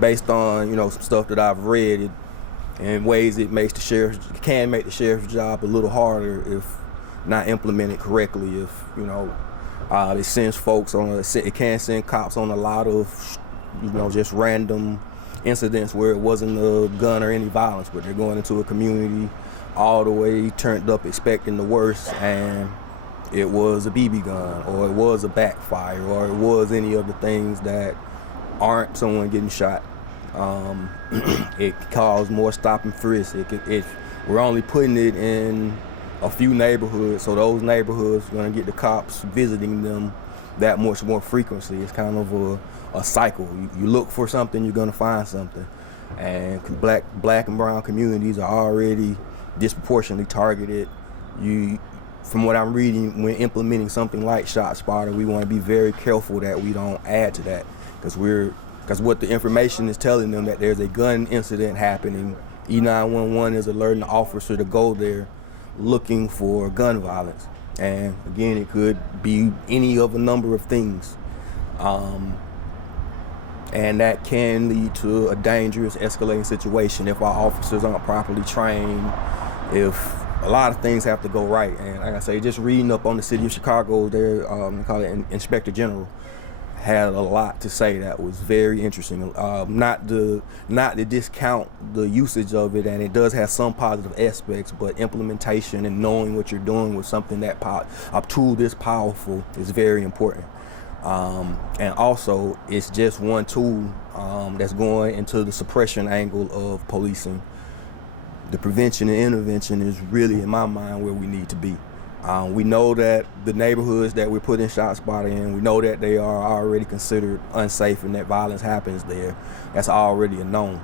based on some stuff that I've read, in ways it can make the sheriff's job a little harder if not implemented correctly. If it sends folks it can send cops on a lot of just random incidents where it wasn't a gun or any violence, but they're going into a community all the way turned up expecting the worst, and it was a BB gun, or it was a backfire, or it was any of the things that aren't someone getting shot. It caused more stop and frisk. We're only putting it in a few neighborhoods, so those neighborhoods are going to get the cops visiting them that much more frequency. It's kind of a cycle. You look for something, you're going to find something. And black and brown communities are already disproportionately targeted. From what I'm reading, when implementing something like ShotSpotter, we want to be very careful that we don't add to that, because what the information is telling them, that there's a gun incident happening. E911 is alerting the officer to go there looking for gun violence. And again, it could be any of a number of things. And that can lead to a dangerous, escalating situation if our officers aren't properly trained, if a lot of things have to go right. And like I say, just reading up on the city of Chicago, they call it Inspector General, had a lot to say that was very interesting. Not to discount the usage of it, and it does have some positive aspects, but implementation and knowing what you're doing with something a tool this powerful is very important. And also, it's just one tool that's going into the suppression angle of policing. The prevention and intervention is really, in my mind, where we need to be. We know that the neighborhoods that we're putting ShotSpotter in, we know that they are already considered unsafe and that violence happens there. That's already a known.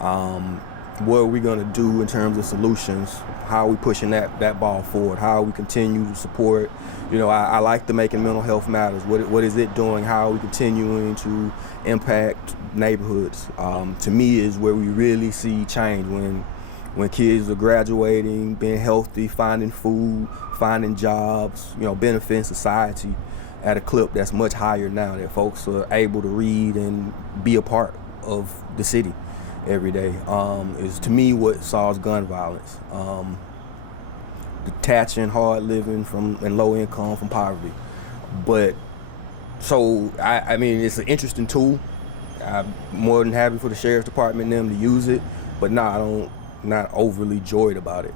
What are we going to do in terms of solutions? How are we pushing that ball forward? How are we continue to support? I like the Making Mental Health Matters. What is it doing? How are we continuing to impact neighborhoods? To me, is where we really see change, when kids are graduating, being healthy, finding food, finding jobs, benefiting society at a clip that's much higher now, that folks are able to read and be a part of the city every day, is to me what solves gun violence. Detaching hard living and low income from poverty. But so I mean, it's an interesting tool. I'm more than happy for the sheriff's department and them to use it, but I don't not overly joyed about it.